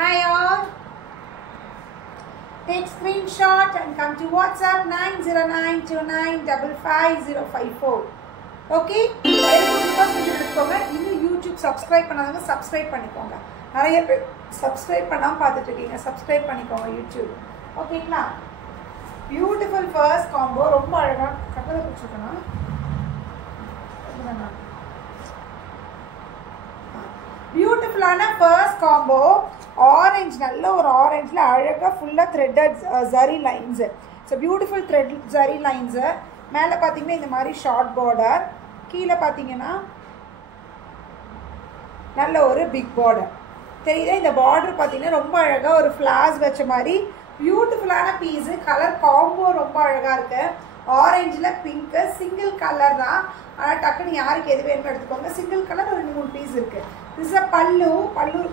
Hi all. Take screenshot and come to WhatsApp 90929555054. Okay? இன்னும் YouTube subscribe பண்ணாதவங்க subscribe பண்ணிக்கோங்க. நிறைய பேர் சப்ஸ்கிரைப் பண்ணாமல் பார்த்துட்டு இருக்கீங்க. சப்ஸ்கிரைப் பண்ணிக்கோங்க யூடியூப். ஓகேங்களா? Beautiful first combo. ரொம்ப அழகாக கட்டளை பிடிச்சிருக்கணும். பியூட்டிஃபுல்லான ஃபர்ஸ்ட் காம்போ. ஆரஞ்ச், நல்ல ஒரு ஆரஞ்சில் அழகாக ஃபுல்லாக threaded zari lines. So beautiful thread zari lines. மேலே பார்த்தீங்கன்னா இந்த மாதிரி ஷார்ட் பார்டர், கீழே பார்த்தீங்கன்னா நல்ல ஒரு பிக் பார்டர் தெரியுதா. இந்த பார்டர் பார்த்தீங்கன்னா ரொம்ப அழகாக ஒரு ஃப்ளாஸ் வச்ச மாதிரி பியூட்டிஃபுல்லான பீஸு. கலர் காம்போ ரொம்ப அழகாக இருக்குது. ஆரஞ்சில் பிங்க்கு, சிங்கிள் கலர் தான். ஆனால் டக்குன்னு யாருக்கு எது வேணுமோ எடுத்துக்கோங்க. சிங்கிள் கலர் ஒரு 3 பீஸ் இருக்குது. திஸ் அ பல்லு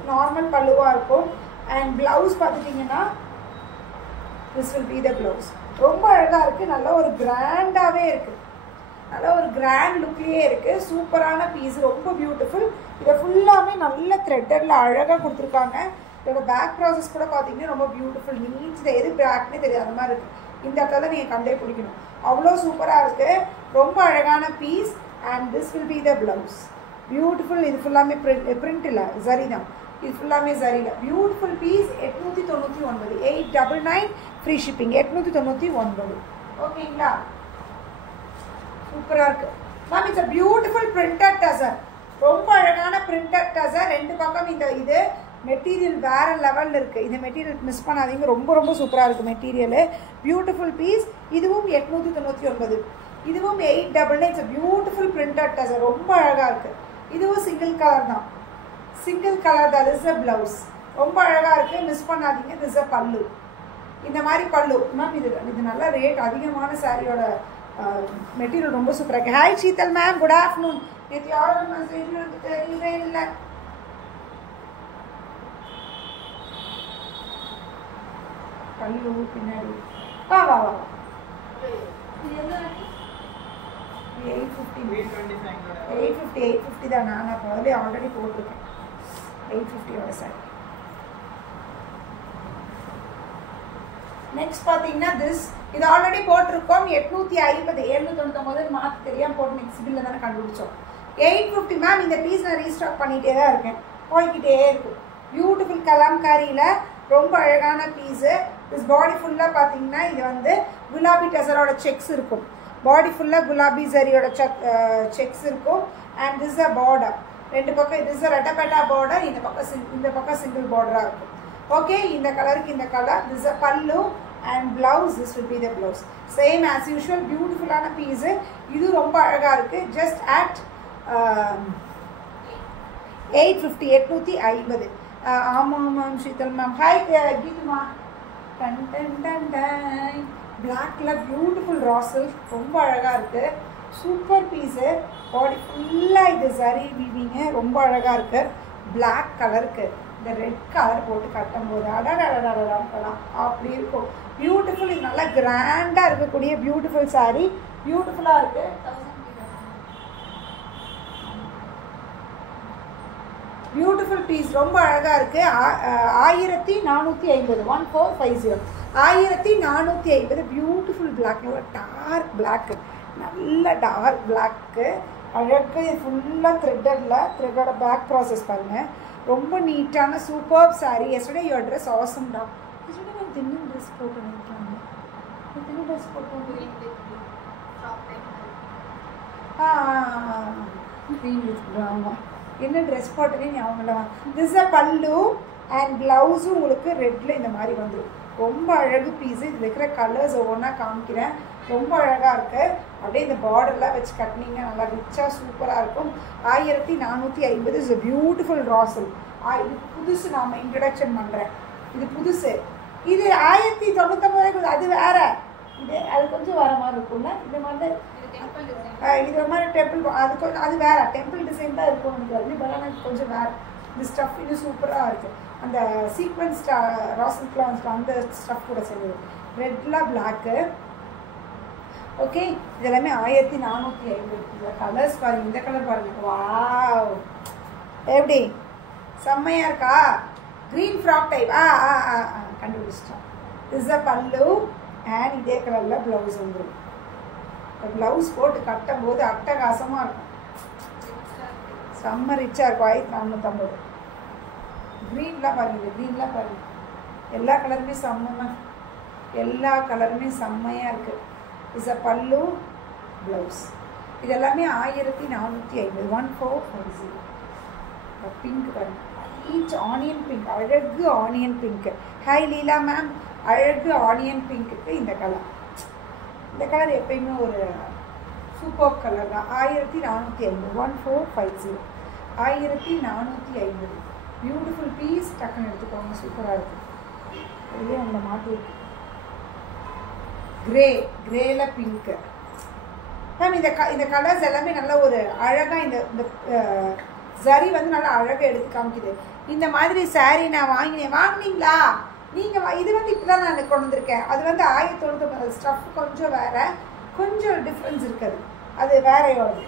நார்மல் பல்லுவாக இருக்கும். அண்ட் ப்ளவுஸ் பார்த்துட்டிங்கன்னா this will be the blouse. ரொம்ப அழகாக இருக்குது. நல்ல ஒரு கிராண்டாகவே இருக்குது. நல்ல ஒரு கிராண்ட் லுக்லேயே இருக்குது. சூப்பரான பீஸ், ரொம்ப பியூட்டிஃபுல். இதை ஃபுல்லாமே நல்ல த்ரெட்டடில் அழகாக கொடுத்துருக்காங்க. இதோட பேக் ப்ராசஸ் கூட பார்த்தீங்கன்னா ரொம்ப பியூட்டிஃபுல். நீட்ஸ் இதை எது பேக்னே தெரியாது அந்த மாதிரி இருக்குது. இந்த இடத்துல நீங்கள் கண்டே பிடிக்கணும். அவ்வளோ சூப்பராக இருக்குது. ரொம்ப அழகான piece. And this will be the blouse. Beautiful. இது ஃபுல்லாமே பிரிண்ட் இல்லை, ஜரி தான். இது ஃபுல்லாமே ஜரியில் பியூட்டிஃபுல் பீஸ். 899, 899 free shipping. 899. ஓகேங்களா? சூப்பராக இருக்குது ma'am. It's a beautiful printed tussar. ரொம்ப அழகான பிரிண்டட் டசர். 2 பக்கம் இந்த இது மெட்டீரியல் வேறு லெவலில் இருக்குது. இந்த மெட்டீரியல் மிஸ் பண்ணாதீங்க. ரொம்ப ரொம்ப சூப்பராக இருக்குது மெட்டீரியலு. Beautiful piece. இதுவும் 899. இதுவும் 899. It's beautiful printed tussar. ரொம்ப அழகாக இருக்குது. இதுவும் சிங்கிள் கலர் தான். சிங்கிள் கலர் தான். This a blouse. ரொம்ப அழகாக இருக்குது. மிஸ் பண்ணாதீங்க. திஸ் அ பல்லு. இந்த மாதிரி பல்லு மேம். இது நல்ல ரேட் அதிகமான சாரியோட மெட்டீரியல். ரொம்ப சூப்பராக இருக்குது. Hi Sheetal ma'am, good afternoon. நேற்று யாரோட மெசேஜ் எனக்கு தெரியவே இல்லை. பல்லு பின்னாடி வா வா வா. 850 தான். நான் முதல்ல ஆல்ரெடி போட்டிருக்கேன். 850 சாரி. நெக்ஸ்ட் பார்த்தீங்கன்னா இது ஆல்ரெடி போட்டிருக்கோம். 850, 799 மாற்ற தெரியாமல் போட்டு நெக்ஸ்ட் பில்லில் தானே கண்டுபிடிச்சோம். 850 மேம். இந்த பீஸ் நான் ரீஸ்டாக் பண்ணிகிட்டே தான் இருக்கேன். போய்கிட்டே இருக்கும். பியூட்டிஃபுல் கலாம்காரியில் ரொம்ப அழகான பீஸு. திஸ் பாடி ஃபுல்லாக பார்த்தீங்கன்னா இது வந்து குலாபி டசரோட செக்ஸ் இருக்கும். பாடி ஃபுல்லாக குலாபி ஜரியோட செக்ஸ் இருக்கும். And this a border. 2 பக்கம் திஸ் அ ரெட்டப்பேட்டா பார்டர். இந்த பக்கம் சிங்கிள் பார்டராக இருக்கும். ஓகே, இந்த கலருக்கு இந்த colour. This a pallu and blouse. This will be the blouse. Same as usual. பியூட்டிஃபுல்லான பீஸு. இது ரொம்ப அழகாக இருக்குது. Just at 850, 850. ஆமாம் மேம். ஷீதல் மேம். ஹாய் கீதுமா. Done done done done. பிளாக்ல பியூட்டிஃபுல் ராசல். ரொம்ப அழகாக இருக்குது. Super piece. பாடி ஃபுல்லாக இது சரி வீவிங்கு. ரொம்ப அழகாக இருக்குது. பிளாக் கலருக்கு இந்த ரெட் கலர் போட்டு கட்டும்போது அடடடடடலாம் அப்படி இருக்கும். பியூட்டிஃபுல். இது நல்லா கிராண்டாக இருக்கக்கூடிய பியூட்டிஃபுல் சாரீ. பியூட்டிஃபுல்லாக இருக்குது. Beautiful piece. ரொம்ப அழகாக இருக்குது. 1450. 1450. 1450. Beautiful black. Dark black. நல்ல டார்க் பிளாக்கு. அழகு. ஃபுல்லாக த்ரெட்டோட பேக் ப்ராசஸ் பாருங்கள். ரொம்ப நீட்டான super sari. Yesterday your dress awesome தான். எஸ்டர்டே நான் தின்னு ட்ரெஸ் போட்டு நினைக்கிறாங்க. ட்ரெஸ் போட்டு ஆமாம். என்ன ட்ரெஸ் போட்டதே ஞாபகம். திஸ் அ பல்லு அண்ட் ப்ளவுஸும் உங்களுக்கு ரெட்டில் இந்த மாதிரி வந்துடும். ரொம்ப அழகு பீஸு. இதில் இருக்கிற கலர்ஸ் ஒவ்வொன்றா காமிக்கிறேன். ரொம்ப அழகாக இருக்குது. அப்படியே இந்த பார்டர்லாம் வச்சு கட்டினீங்க நல்லா ரிச்சாக சூப்பராக இருக்கும். 1450. இஸ் அ பியூட்டிஃபுல் ராசல். இது புதுசு. நாம் இன்ட்ரடக்ஷன் பண்ணுறேன். இது புதுசு. இது 1099. அது வேறு. அது கொஞ்சம் வர மாதிரி இருக்கும்ல. இந்த மாதிரி இது மாதிரி டெம்பிள். அது வேறு டெம்பிள் டிசைன் தான் இருக்கும் எனக்கு. அது பட் கொஞ்சம் வேறு. இந்த ஸ்டஃப் இது சூப்பராக இருக்குது. அந்த சீக்வன்ஸ் ராசல்ஸ்லாம் வந்துட்டு அந்த ஸ்டஃப் கூட செய்யுது. ரெட்லாம் பிளாக்கு. ஓகே, இதெல்லாமே 1450. கலர்ஸ் பாருங்கள். இந்த கலர் பாருங்கள். வாவ், எப்படி செம்மையாக இருக்கா? green frock type. கண்டுபிடிச்சிட்டோம். This is a pallu and இதே கலர்ல blouse வந்துரும். இந்த blouse போட்டு கட்டும்போது அட்டகாசமா இருக்கும். செம்ம ரிச்சா இருக்கும். 1450. greenலாம் பாருங்க, greenலாம் பாருங்க. எல்லா கலருமே செம்மமா, எல்லா கலருமே செம்மையா இருக்கு. This is a pallu blouse. இது எல்லாமே 1450. 1440. பிங்க் பாருங்க, ஈச் ஆனியன் பிங்க், அழகு ஆனியன் பிங்க். ஹாய் லீலா மேம், அழகு ஆனியன் பிங்க்குக்கு இந்த கலர். இந்த கலர் எப்பயுமே ஒரு சூப்பர் கலர் தான். 1450. 1450. 1450. Beautiful piece. டக்குன்னு எடுத்துக்கோங்க, சூப்பராக இருக்குது. இதுலேயே உங்களை மாற்றி கிரேல பிங்க்கு மேம். இந்த கலர்ஸ் எல்லாமே நல்ல ஒரு அழகாக இந்த சரி வந்து நல்லா அழகாக எடுத்து காமிக்குது. இந்த மாதிரி சாரீ நான் வாங்கினீங்களா நீங்கள்? இது வந்து இப்போ தான் நான் கொண்டு வந்திருக்கேன். அது வந்து 1099. ஸ்டஃப் கொஞ்சம் வேறு, கொஞ்சம் டிஃப்ரென்ஸ் இருக்குது, அது வேறையோடது.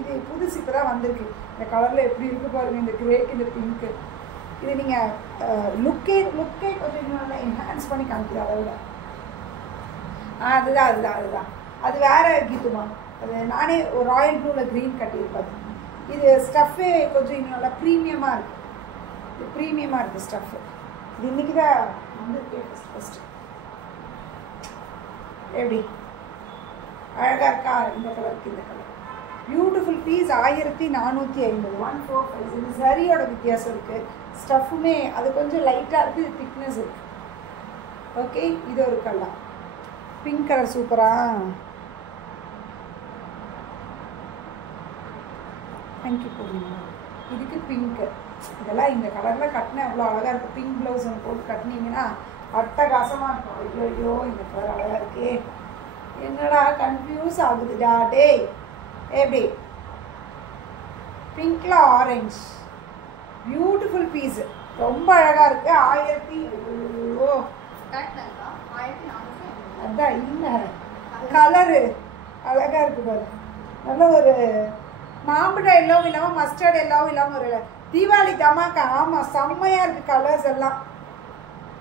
இது புதுசு இப்போ தான் வந்திருக்கு. இந்த கலரில் எப்படி இருக்குது பாருங்கள், இந்த கிரேக்கு இந்த பிங்க்கு. இது நீங்கள் லுக்கே கொஞ்சம் இன்னும் நல்லா என்ஹான்ஸ் பண்ணி காமிக்குது. அதை விட அதுதான் அது வேறு கீதுமா. அது நானே ஒரு ராயல் ப்ளூவில் க்ரீன் கட்டியிருப்பேன். இது ஸ்டஃப்பே கொஞ்சம் இன்னும் நல்லா ப்ரீமியமாக இருக்குது. இது ப்ரீமியமாக இருக்குது ஸ்டஃப்பு. இது இன்றைக்கி தான் வந்துருக்கு ஃபஸ்ட்டு. எப்படி அழகாக இருக்கா? இந்த கலருக்கு இந்த கலர் பியூட்டிஃபுல் பீஸ். 1450. 1450. இது சரியோட வித்தியாசம் இருக்குது. ஸ்டஃப்புமே அது கொஞ்சம் லைட்டாக இருக்குது, இது திக்னஸ் இருக்குது. ஓகே, இது ஒரு கலர். பிங்க் கலர் சூப்பரா. தேங்க்யூ பூர்ணிமா. இதுக்கு பிங்க்கு. இதெல்லாம் இந்த கலரில் கட்டினா எவ்வளோ அழகாக இருக்குது. பிங்க் ப்ளவுஸ் ஒன்று போட்டு கட்டினீங்கன்னா அட்டகாசமாக இருக்கும். ஐயோ இந்த கலர் அழகாக இருக்கே. என்னடா கன்ஃபியூஸ் ஆகுதுடா டே. எப்படி பிங்க்ல ஆரஞ்ச் பியூட்டிஃபுல் பீஸு, ரொம்ப அழகாக இருக்குது. 1000. அதான் இல்லை கலரு அழகாக இருக்குது பாரு. நல்ல ஒரு மாம்பழ எல்லோவும் இல்லாமல் மஸ்டர்ட் எல்லோவும் இல்லாமல் ஒரு தீபாவளி தமாக்கா. ஆமாம், செம்மையாக இருக்குது. கலர்ஸ் எல்லாம்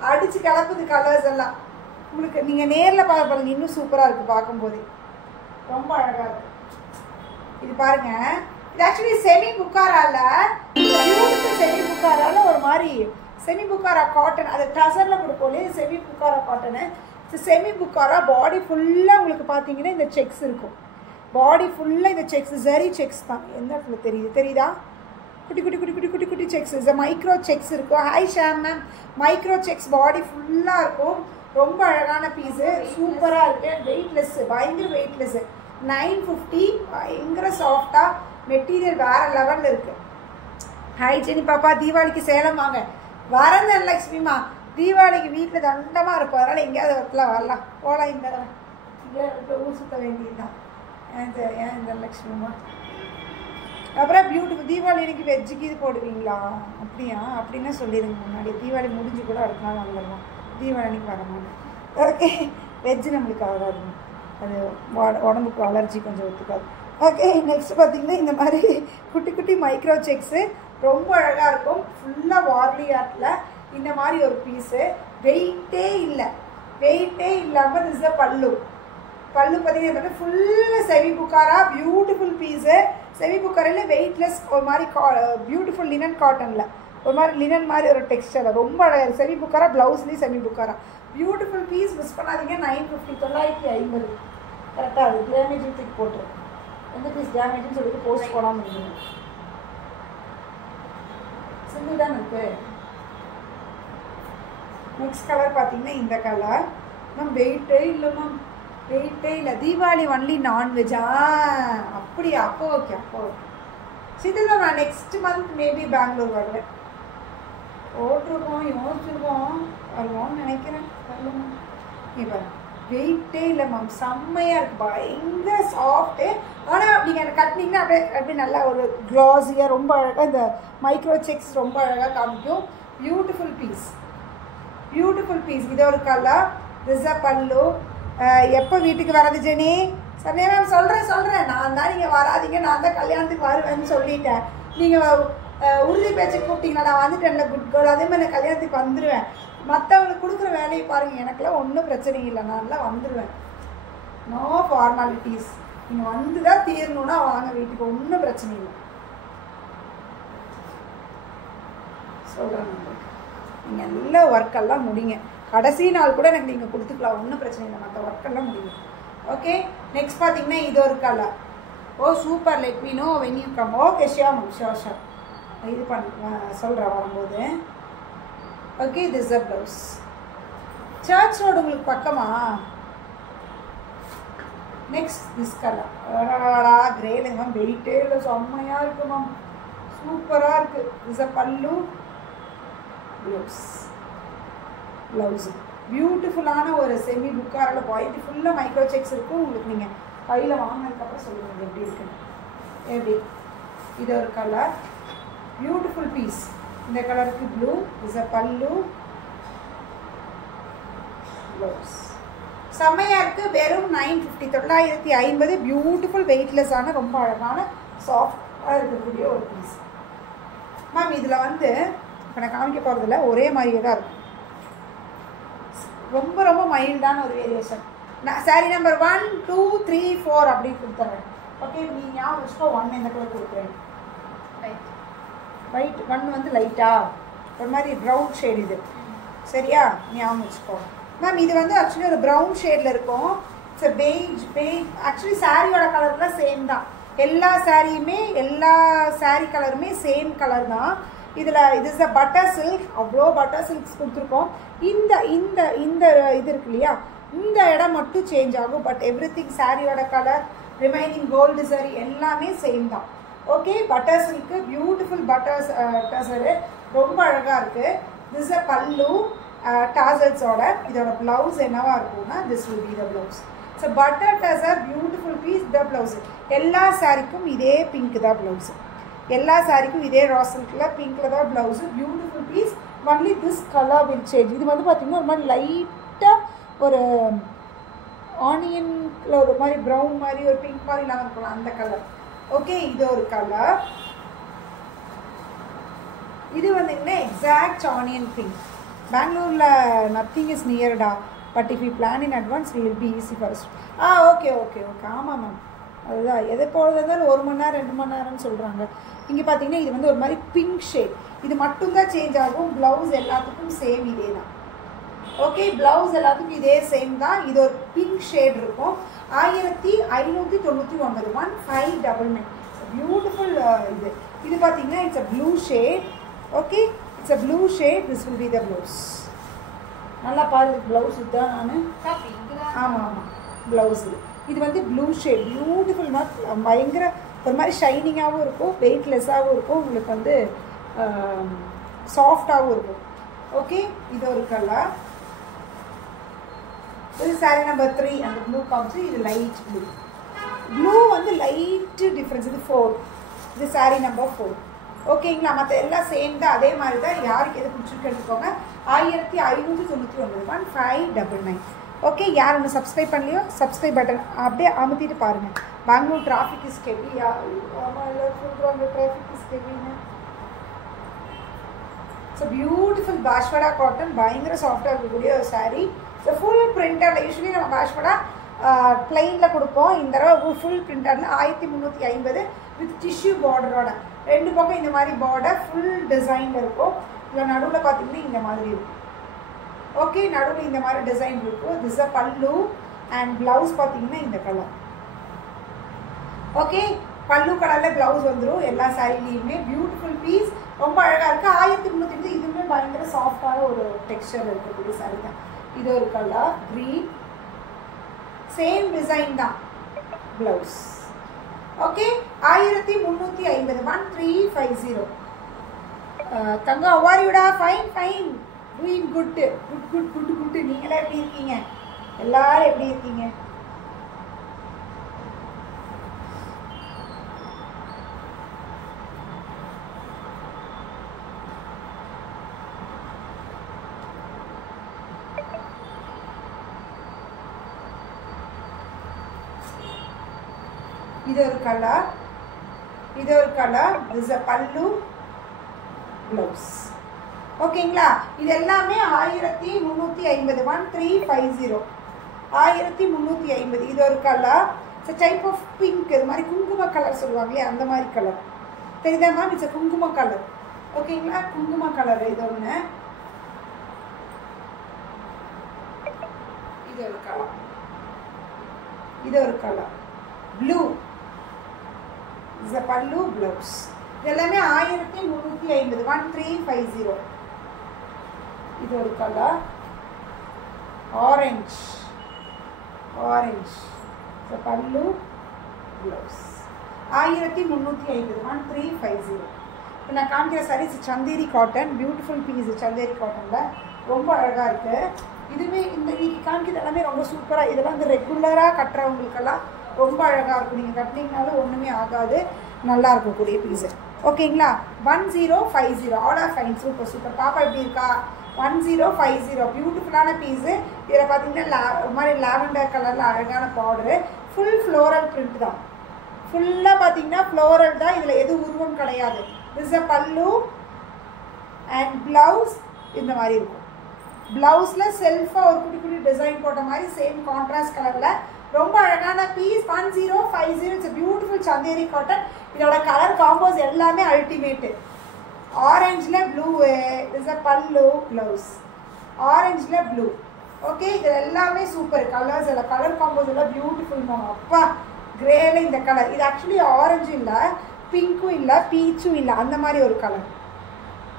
அடித்து கலப்புது. கலர்ஸ் எல்லாம் உங்களுக்கு நீங்கள் நேரில் பார்க்க பாருங்க, இன்னும் சூப்பராக இருக்குது. பார்க்கும்போதே ரொம்ப அழகாக இருக்குது. இது பாருங்கள், இது ஆக்சுவலி செமி புக்காரால, செமி புக்காரால ஒரு மாதிரி செமி புக்காரா காட்டன். அது டசரில் கொடுப்போம். இது செமி புக்காரா காட்டனு. செமி புக்காரா பாடி ஃபுல்லாக உங்களுக்கு பார்த்தீங்கன்னா இந்த செக்ஸ் இருக்கும். பாடி ஃபுல்லாக இந்த செக்ஸ் ஜரி செக்ஸ் தான். எந்த இடத்துல தெரியுதா? குட்டி குட்டி குட்டி குட்டி குட்டி குட்டி செக்ஸ். இந்த மைக்ரோ செக்ஸ் இருக்கும். Hi Sham ma'am. Micro checks body ஃபுல்லாக இருக்கும். ரொம்ப அழகான பீஸு, சூப்பராக இருக்குது. வெயிட்லெஸ்ஸு, பயங்கர வெயிட்லெஸ்ஸு. 950. பயங்கர சாஃப்டாக, மெட்டீரியல் வேறு லெவலில் இருக்குது. ஹாய் ஜெனி பாப்பா. தீபாவளிக்கு சேலம் வாங்க. வரேன் லக்ஷ்மிமா. தீபாவளிக்கு வீட்டில் தண்டமாக இருக்கும். அதனால் எங்கேயாவது வரலாம் போகலாம். இந்த இங்கே ஊர் சுற்ற வேண்டியது தான். ஏன் இந்த லக்ஷ்மிமா. அப்புறம் பியூட்டிஃபுல். தீபாவளி அன்றைக்கி வெஜ்ஜுக்கு இது போடுவீங்களா? அப்படியா? அப்படின்னா சொல்லிடுங்க முன்னாடி. தீபாவளி முடிஞ்சு கூட அடுத்த நாள் வந்துடலாம். தீபாவளி அன்றைக்கி வர மாட்டேன். ஓகே, வெஜ்ஜு நம்மளுக்கு ஆகாது, அது உடம்புக்கு அலர்ஜி கொஞ்சம் ஒத்துக்காது. ஓகே, நெக்ஸ்ட் பார்த்திங்கன்னா இந்த மாதிரி குட்டி குட்டி மைக்ரோ செக்ஸு ரொம்ப அழகாக இருக்கும். ஃபுல்லாக வார்லி ஆர்ட்டில் இந்த மாதிரி ஒரு பீஸு. வெயிட்டே இல்லாமல் திஸ் அ பல்லு. பல்லு பார்த்தீங்கன்னா ஃபுல்லாக செமி புக்காரா பியூட்டிஃபுல் பீஸு. செமி புக்காரில் வெயிட்லெஸ் ஒரு மாதிரி பியூட்டிஃபுல் லினன் காட்டனில் ஒரு மாதிரி லினன் மாதிரி ஒரு டெக்ஸ்டரில் ரொம்ப அழகாக. செமி புக்காரா ப்ளவுஸ்லேயும் செமி புக்காரா பியூட்டிஃபுல் பீஸ். மிஸ் பண்ணாதீங்க. 950. 950 கரெக்டாக. அது டேமேஜும் தூக்கி போட்டுரு. எந்த பீஸ் டேமேஜ்னு சொல்லிட்டு போஸ்ட் போடாமல் இருந்தீங்க. சிங்கிள் தான் இருக்குது. நெக்ஸ்ட் கலர் பார்த்தீங்கன்னா இந்த கலர். மேம் வெயிட்டே இல்லை மேம், வெயிட்டே இல்லை. தீபாவளி ஒன்லி நான்வெஜ்ஜா? அப்படியா? அப்போ ஓகே, அப்போ ஓகே. சிதில் நான் நெக்ஸ்ட் மந்த் மேபி பெங்களூர் வருவேன். போட்டிருக்கோம், யோசிச்சிருக்கோம், வருவோம்னு நினைக்கிறேன். வரல இப்போ வெயிட்டே இல்லை மேம், செம்மையாக இருக்குது. பயங்கர சாஃப்ட்டு. ஆனால் நீங்கள் எனக்கு கட்டினீங்கன்னா அப்படியே நல்லா ஒரு க்ளாஸியாக ரொம்ப அழகாக இந்த மைக்ரோ செக்ஸ் ரொம்ப அழகாக காமிக்கும். Beautiful piece. இது ஒரு கலர். திஸ் அ பல்லு. எப்போ வீட்டுக்கு வர்றது ஜெனி? சரி மேம் சொல்கிறேன். நான் தான் நீங்கள் வராதிங்க, நான் தான் கல்யாணத்துக்கு வருவேன்னு சொல்லிட்டேன். நீங்கள் உறுதி பேச்சு கூப்பிட்டீங்களா, நான் வந்துட்டேன்ல குட் கேர்ள், அதே மாதிரி நான் கல்யாணத்துக்கு வந்துடுவேன். மற்றவங்களுக்கு கொடுக்குற வேலையை பாருங்கள், எனக்குலாம் ஒன்றும் பிரச்சனை இல்லை, நான்லாம் வந்துடுவேன். நோ ஃபார்மாலிட்டிஸ், நீங்கள் வந்து தான் தீரணுன்னா வாங்க வீட்டுக்கு, ஒன்றும் பிரச்சனை இல்லை. சொல்கிறேன் உங்களுக்கு, நீங்கள் எல்லா ஒர்க்கெல்லாம் முடிங்க, கடைசி நாள் கூட எனக்கு நீங்கள் கொடுத்துக்கலாம், ஒன்றும் பிரச்சனை இல்லை, மற்ற ஒர்க்கெல்லாம் முடிங்க. ஓகே, நெக்ஸ்ட் பார்த்தீங்கன்னா இது ஒரு colour. Oh super, let me know when you come. Okay sure ma'am, sure இது சொல்கிறேன் வரும்போது. Okay, this a blouse. Church road உங்களுக்கு பக்கமா? Next this colour. கிரேல மேம் வெயிட்டே இல்லை, செம்மையாக இருக்குது மேம், சூப்பராக இருக்குது. திஸ் அ பல்லு, ப்ளவுஸு பியூட்டிஃபுல்லான ஒரு செமி புக்காரில் பாயிண்ட் ஃபுல்லாக மைக்ரோ செக்ஸ் இருக்கும். உங்களுக்கு நீங்கள் கையில் வாங்கினதுக்கப்புறம் சொல்லுங்கள் எப்படி இருக்குன்னு. எப்படி இது ஒரு கலர், பியூட்டிஃபுல் பீஸ். இந்த கலருக்கு blue, is a pallu, blouse. செம்மையாக இருக்குது. வெறும் 950, 950. பியூட்டிஃபுல் வெயிட்லெஸ்ஸான ரொம்ப அழகான சாஃப்டாக இருக்கக்கூடிய ஒரு பீஸ் மேம். இதில் வந்து இப்போ நான் காமிக்க போகிறதில்ல, ஒரே மாதிரியே தான் இருக்கும், ரொம்ப ரொம்ப மைல்டான ஒரு வேரியேஷன். நான் சாரி நம்பர் 1 2 3 4 அப்படி கொடுத்துட்றேன். ஓகே, நீ ஞாபகம் வச்சுக்கோ. 1 இந்த கலர் கொடுக்குறேன், ஒயிட். 1 வந்து லைட்டாக ஒரு மாதிரி ப்ரௌன் ஷேட், இது சரியா, ஞாபகம் வச்சுக்கோ மேம். இது வந்து ஆக்சுவலி ஒரு ப்ரௌன் ஷேடில் இருக்கும். It's beige. ஆக்சுவலி சாரியோட கலர்லாம் சேம் தான், எல்லா சாரியுமே எல்லா சாரி கலருமே சேம் கலர் தான். இதில் இது இஸ் அ பட்டர் சில்க், அவ்வளோ பட்டர் சில்க்ஸ் கொடுத்துருக்கோம். இந்த இந்த இந்த இது இருக்கு இல்லையா, இந்த இடம் மட்டும் சேஞ்ச் ஆகும். பட் எவ்ரி திங் சாரியோட கலர், ரிமைனிங் கோல்டு சாரி எல்லாமே சேம் தான். Okay, butter silk, beautiful butter tussar, ரொம்ப அழகாக இருக்குது. திஸ் அ பல்லு டாசல்ஸோட. இதோட ப்ளவுஸ் என்னவா இருக்கும்னா, this will be the blouse. So butter tussar, beautiful piece, the blouse. எல்லா சாரிக்கும் இதே பிங்க் தான் ப்ளவுஸு, எல்லா சாரிக்கும் இதே ரா சில்கில் பிங்க்கில் தான் blouse. Beautiful piece. Only this colour will change. இது வந்து பார்த்திங்கன்னா ஒரு மாதிரி லைட்டாக ஒரு ஆனியனில் ஒரு மாதிரி ப்ரௌன் மாதிரி ஒரு பிங்க் மாதிரி இல்லாமல் இருக்கலாம், அந்த கலர். ஓகே, இது ஒரு கலர். இது வந்துங்கன்னா எக்ஸாக்ட் ஆனியன் பிங்க். பெங்களூரில் நத்திங் இஸ் நியர்டா, but if you plan in advance will be easy first. Okay okay okay, ஆமாம் மேம், அதுதான். எதை போகிறது இருந்தாலும் 1 மணி நேரம் 2 மணி நேரம்னு சொல்கிறாங்க. இங்கே பார்த்தீங்கன்னா இது வந்து ஒரு மாதிரி பிங்க் ஷேட், இது மட்டும்தான் சேஞ்ச் ஆகும். ப்ளவுஸ் எல்லாத்துக்கும் சேம் இதே தான். ஓகே, ப்ளவுஸ் எல்லாத்துக்கும் இதே சேம் தான். இது ஒரு பிங்க் ஷேட் இருக்கும். 1599, 1599. பியூட்டிஃபுல் இது. இது பார்த்தீங்கன்னா it's a blue shade. Okay, it's a blue shade. This will be the blouse. நல்லா பாருங்க, ப்ளவுஸ் இதுதான். ஆமாம் ஆமாம், ப்ளவுஸ் இது வந்து ப்ளூ ஷேட், பியூட்டிஃபுல் மாதிரி, பயங்கர ஒரு மாதிரி ஷைனிங்காகவும் இருக்கும், வெயிட்லெஸ்ஸாகவும் இருக்கும், உங்களுக்கு வந்து சாஃப்டாகவும் இருக்கும். ஓகே, இது ஒரு கலர். இது சாரி நம்பர் 3, அந்த ப்ளூ காமிச்சு. இது லைட் ப்ளூ. ப்ளூ வந்து லைட்டு டிஃப்ரென்ஸ். இது 4. இது சாரி நம்பர் 4. ஓகேங்களா, மற்ற எல்லாம் சேம் தான், அதே மாதிரி தான். யாருக்கு எது பிடிச்சிருக்கு எடுத்துக்கோங்க. 1599, 1599. ஓகே, யார் ஒன்று சப்ஸ்கிரைப் பண்ணலையோ சப்ஸ்கிரைப் பட்டன் அப்படியே அமுத்திட்டு பாருங்கள். பெங்களூர் டிராஃபிக் இஸ் ஹெவியா? ஆமாம், எல்லோரும் சொல்கிறாங்க டிராஃபிக் இஸ் ஹெவின்னு. ஸோ பியூட்டிஃபுல் பாஷ்வடா காட்டன், பயங்கர சாஃப்டாக இருக்கக்கூடிய ஒரு சாரீ. ஸோ ஃபுல் பிரிண்டடில், யூஸ்வலி நம்ம பாஷ்வடா பிளெயினில் கொடுப்போம். இந்த தடவை ஃபுல் பிரிண்டடில் 1350 வித் டிஷ்யூ பார்டரோட. 2 பக்கம் இந்த மாதிரி பார்டர் ஃபுல் டிசைனில் இருக்கும். இல்லை நடுவில் பார்த்தீங்கன்னா இந்த மாதிரி இருக்கும். ஓகே, நடுவில் இந்த மாதிரி டிசைன் இருக்கும். This a pallu and blouse பார்த்தீங்கன்னா இந்த கலர். ஓகே, பல்லு கலரில் ப்ளவுஸ் வந்துடும் எல்லா சாரிலையுமே. பியூட்டிஃபுல் பீஸ், ரொம்ப அழகாக இருக்குது. 1350. இதுவுமே பயங்கர சாஃப்டான ஒரு டெக்ஸ்டர் இருக்கக்கூடிய சாரி தான். இது ஒரு கலர் க்ரீன், சேம் டிசைன் தான் ப்ளவுஸ். ஓகே, 1350, 1350. தங்க அவ்வாரியோடா, fine fine, doing good good good good good. நீங்களாம் எப்படி இருக்கீங்க? எல்லாரும் எப்படி இருக்கீங்க? இது ஒரு கலர். இது ஒரு colour. This a pallu. Blouse. ஓகேங்களா? இது எல்லாமே 1350. 1350 1350. இது ஒரு colour. It's type of pink. இது மாதிரி குங்கும கலர் சொல்லுவாங்களே அந்த மாதிரி கலர். தெரியுதா மேம்? இட்ஸ் குங்கும கலர். ஓகேங்களா? குங்கும கலர் இது ஒன்று. இது ஒரு கலர். இது ஒரு colour blue. It's pallu blouse. இது எல்லாமே 1350. 1350. இது ஒரு colour orange. Orange pallu blouse 1350. 1350. இப்போ நான் காமிக்கிற saris Chanderi cotton. Beautiful piece Chanderi காட்டனில் ரொம்ப அழகாக இருக்குது. இதுவே இந்த காமிக்கிறது எல்லாமே ரொம்ப சூப்பராக. இதெல்லாம் வந்து ரெகுலராக கட்டுறவங்களுக்கெல்லாம் ரொம்ப அழகாக இருக்கும். நீங்கள் கட்டினீங்கனாலும் ஒன்றுமே ஆகாது. நல்லா இருக்கக்கூடிய பீஸு. ஓகேங்களா? 1050. All are fine. Super super. பாப்பா எப்படி இருக்கா? 1050. பியூட்டிஃபுல்லான பீஸு. இதில் பார்த்தீங்கன்னா ஒரு மாதிரி லாவெண்டர் கலரில் அழகான பார்டரு. ஃபுல் ஃப்ளோரல் பிரிண்ட் தான். ஃபுல்லாக பார்த்தீங்கன்னா ஃப்ளோரல் தான். இதில் எதுவும் உருவம் கிடையாது. This a pallu and blouse இந்த மாதிரி இருக்கும். ப்ளவுஸில் செல்ஃபாக ஒரு குட்டி குட்டி டிசைன் போட்ட மாதிரி சேம் கான்ட்ராஸ்ட் கலரில் ரொம்ப அழகான piece. 1050. It's beautiful Chanderi cotton. இதோட கலர் காம்போஸ் எல்லாமே அல்டிமேட்டு. ஆரஞ்சில் blue. It's a pallu blouse. ஆரஞ்சில் ப்ளூ. ஓகே, இது எல்லாமே சூப்பர் கலர்ஸ். எல்லாம் கலர் காம்போஸ் எல்லாம் பியூட்டிஃபுல் மேம். அப்பா கிரேல இந்த கலர். இது ஆக்சுவலி ஆரஞ்சும் இல்லை, பிங்க்கும் இல்லை, பீச்சும் இல்லை, அந்த மாதிரி ஒரு கலர்.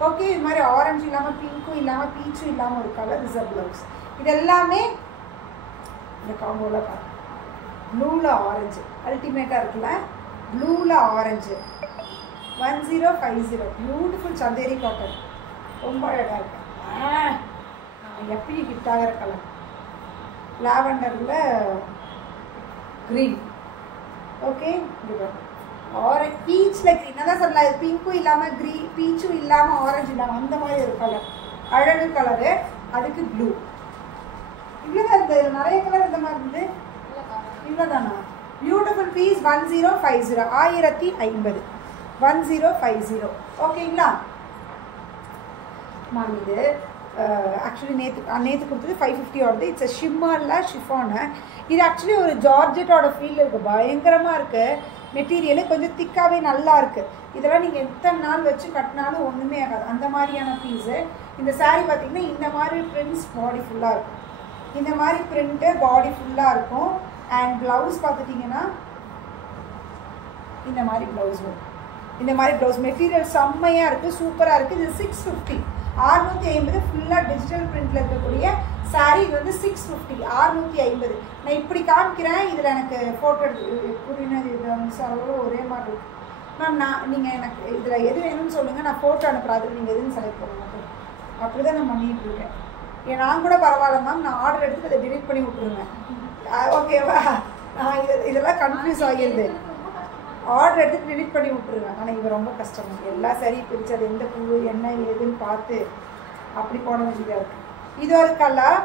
ஓகே, இது மாதிரி ஆரஞ்சு இல்லாமல் பிங்க்கும் இல்லாமல் பீச்சும் இல்லாமல் ஒரு கலர். Is a blouse. இது எல்லாமே இந்த காம்போவில் பாருங்க. ப்ளூவில் ஆரஞ்சு அல்டிமேட்டாக இருக்குல்ல? ப்ளூவில் ஆரஞ்சு 1050. Beautiful Chanderi cotton. ரொம்ப அழகாக இருக்கு. எப்பயும் ஹிட் ஆகிற கலர். லாவெண்டரில் க்ரீன். ஓகே, ஆரஞ்ச் பீச்சில் க்ரீன். அதான் சொல்லலாம், இது பிங்க்கும் இல்லாமல் பீச்சும் இல்லாமல் ஆரஞ்சு இல்லாமல் அந்த மாதிரி ஒரு கலர். அழகு கலரு. அதுக்கு ப்ளூ. இவ்வளோதான் இருந்தது. நிறைய கலர் இந்த மாதிரி இருந்தது. இவ்வளோதானா? Beautiful piece. 1050. 1050. 1050. ஓகேங்களா மேம்? இது ஆக்சுவலி நேற்று கொடுத்தது 550 வருது. இட்ஸ் அ ஷிம்மரில் ஷிஃபானு. இது ஆக்சுவலி ஒரு ஜார்ஜெட்டோட ஃபீல் இருக்குது. பயங்கரமாக இருக்குது. மெட்டீரியலு கொஞ்சம் திக்காகவே நல்லா இருக்குது. இதெல்லாம் நீங்கள் எத்தனை நாள் வச்சு கட்டினாலும் ஒன்றுமே ஆகாது. அந்த மாதிரியான பீஸு. இந்த சாரீ பார்த்திங்கன்னா இந்த மாதிரி பிரிண்ட்ஸ் பாடி ஃபுல்லாக இருக்கும். இந்த மாதிரி பிரிண்ட்டு பாடி ஃபுல்லாக இருக்கும். அண்ட் ப்ளவுஸ் பார்த்துட்டிங்கன்னா இந்த மாதிரி ப்ளவுஸ் வரும். இந்த மாதிரி ப்ளவுஸ் மெட்டீரியல் செம்மையாக இருக்குது, சூப்பராக இருக்குது. இது 650. 650 ஃபுல்லாக டிஜிட்டல் பிரிண்டில் இருக்கக்கூடிய சாரீ. இது வந்து 650. 650. நான் இப்படி காமிக்கிறேன். இதில் எனக்கு ஃபோட்டோ எடுத்து புரியுது. இது வந்து ஒரே மாதிரி இருக்குது மேம். நீங்கள் எனக்கு இதில் எது வேணும்னு சொல்லுங்கள், நான் ஃபோட்டோ அனுப்புகிறேன். அதில் நீங்கள் எதுவும் செலக்ட் பண்ண மாட்டேன். அப்படி தான் நான் பண்ணிகிட்டு இருக்கேன். நான் கூட பரவாயில்ல மேம், நான் ஆர்டர் எடுத்து அதை டிலீட் பண்ணி விட்ருவேன். ஓகேவா? நான் இதெல்லாம் கன்ஃபியூஸ் ஆகிடுது. ஆர்டர் எடுத்து டிலீட் பண்ணி விட்ருவேன். ஆனால் இது ரொம்ப கஷ்டம். எல்லா சரியும் பிரித்து அது எந்த பூ என்ன ஏதுன்னு பார்த்து அப்படி போட வேண்டியதாக இருக்குது. இது ஒரு கலர்.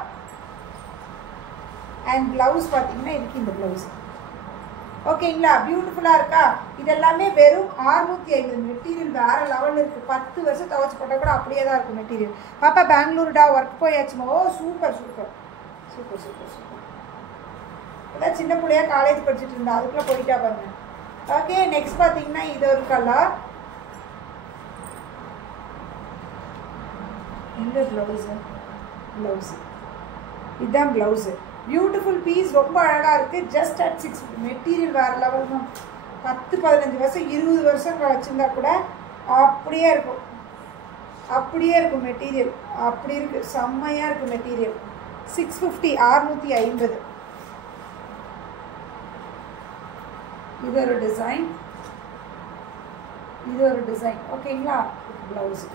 அண்ட் ப்ளவுஸ் பார்த்தீங்கன்னா இதுக்கு இந்த ப்ளவுஸ். ஓகேங்களா? பியூட்டிஃபுல்லாக இருக்கா? இதெல்லாமே வெறும் 650. மெட்டீரியல் வேறு லெவலில் இருக்குது. 10 வருஷம் துவைச்சி போட்டால் கூட அப்படியே தான் இருக்கும் மெட்டீரியல். பாப்பா பெங்களூருடா ஒர்க் போயாச்சுமா? Oh super super super super super. அதான் சின்ன பிள்ளையா காலேஜ் படிச்சுட்டு இருந்தா, அதுக்குள்ளே போயிட்டா பாருங்க. ஓகே, நெக்ஸ்ட் பார்த்தீங்கன்னா இது ஒரு கலர். இந்த ப்ளவுஸு இதுதான் ப்ளவுஸு. Beautiful piece. ரொம்ப அழகாக இருக்குது. Just at 650. மெட்டீரியல் வேறு லெவல் தான். 10-15 வருஷம் 20 வருஷம் வச்சுருந்தா கூட அப்படியே இருக்கும். அப்படியே இருக்கும் மெட்டீரியல். அப்படி இருக்குது. செம்மையாக இருக்குது மெட்டீரியல். 650. 650. இது ஒரு டிசைன். இது ஒரு டிசைன். ஓகேங்களா? ப்ளவுஸு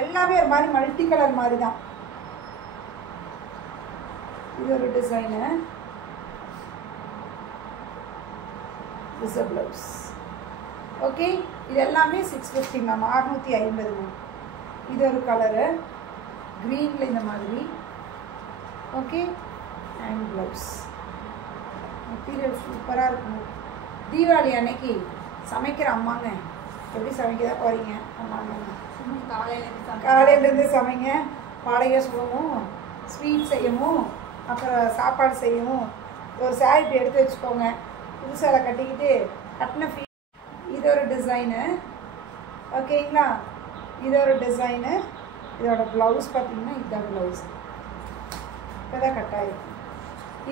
எல்லாமே ஒரு மாதிரி மல்டி கலர் மாதிரி தான். இது ஒரு design. this is a blouse. Okay, இது எல்லாமே 650 மேம். 650 மேம். இது ஒரு கலரு க்ரீனில் இந்த மாதிரி. Okay, and blouse. மெட்டீரியல் சூப்பராக இருக்கும். தீபாவளி அன்னைக்கு சமைக்கிற அம்மாங்க எப்படி சமைக்க தான் போகிறீங்க? ஆமாம், காலையிலேருந்து காலையிலேருந்து சமைங்க. வாடகை சொல்லவும், ஸ்வீட் செய்யவும், அப்புறம் சாப்பாடு செய்யவும். ஒரு சாரி இப்படி எடுத்து வச்சுக்கோங்க. புது சேலை கட்டிக்கிட்டு கட்டின இது ஒரு டிசைனு. ஓகேங்களா? இது ஒரு டிசைனு. இதோட ப்ளவுஸ் பார்த்தீங்கன்னா இதுதான் ப்ளவுஸ். இப்போ தான் கட்டாயிருக்கும்.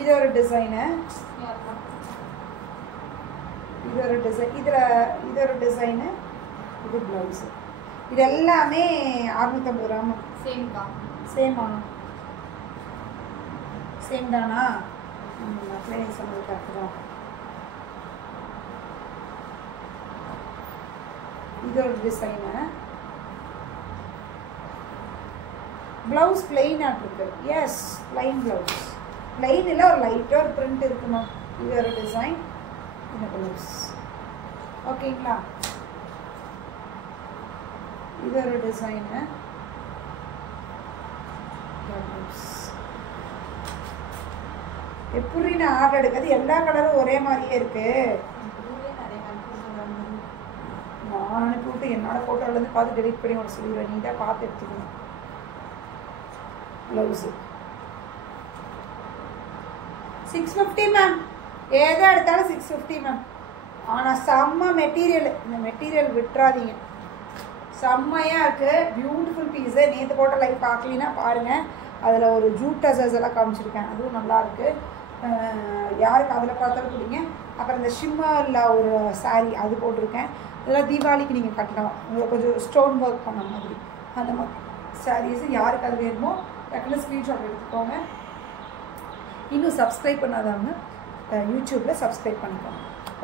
இது ஒரு டிசைனு. இது ஒரு டிசைன். இது ஒரு டிசைனு. இது ப்ளவுஸு. இது எல்லாமே 650 கிராம். சேமா? சேம் தானா? அப்படியே சொன்னது கரெக்டு தான். இது ஒரு டிசைனு. ப்ளவுஸ் பிளெயினாக இருக்கு. S, plain blouse. பிளெயினில் ஒரு லைட்டாக ஒரு பிரிண்ட் இருக்குமா. இது ஒரு டிசைன். இந்த ப்ளவுஸ். ஓகேங்களா? இது ஒரு டிசைனு. எப்படி நான் ஆர்டர் எடுக்கிறது? எல்லா கலரும் ஒரே மாதிரியே இருக்கு. நான் அனுப்பிவிட்டு என்னோட ஃபோட்டோலேருந்து பார்த்து டெலிட் பண்ணி உனக்கு சொல்லிடுவேன். நீ தான் பார்த்து எடுத்துக்கணும். Blouse 650 ma'am. எதை எடுத்தாலும் 650 மேம். ஆனால் செம்ம மெட்டீரியல். இந்த மெட்டீரியல் விட்டுறாதீங்க. செம்மையாக இருக்குது. Beautiful piece. நேற்று போட்ட லைக் பார்க்கலின்னா பாருங்கள். அதில் ஒரு ஜூட் டசர்ஸ் எல்லாம் காமிச்சிருக்கேன். அதுவும் நல்லாயிருக்கு. யாருக்கு அதில் பார்த்தாலும் பிடிங்க. அப்புறம் இந்த ஷிம்மரில் ஒரு சாரீ அது போட்டிருக்கேன். இதெல்லாம் தீபாவளிக்கு நீங்கள் கட்டலாம். உங்களுக்கு கொஞ்சம் ஸ்டோன் ஒர்க் பண்ண மாதிரி அந்த மாதிரி சாரீஸு. யாருக்கு அது வேணுமோ டக்குனு ஸ்க்ரீன்ஷாட் எடுத்துக்கோங்க. இன்னும் சப்ஸ்கிரைப் பண்ணாதவங்க யூடியூப்பில் சப்ஸ்கிரைப் பண்ணிக்கோங்க.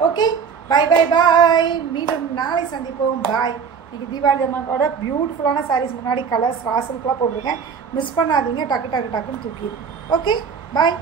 ஓகே, பாய் பாய் பாய். மீண்டும் நாளை சந்திப்போம். பாய். இன்றைக்கி தீபாவளி அம்மாவோட பியூட்டிஃபுல்லான சாரீஸ் முன்னாடி கலர்ஸ் ராசலுக்குலாம் போட்டிருக்கேன். மிஸ் பண்ணாதீங்க. டக்கு டக்கு டக்குன்னு தூக்கிடு. ஓகே, பாய்.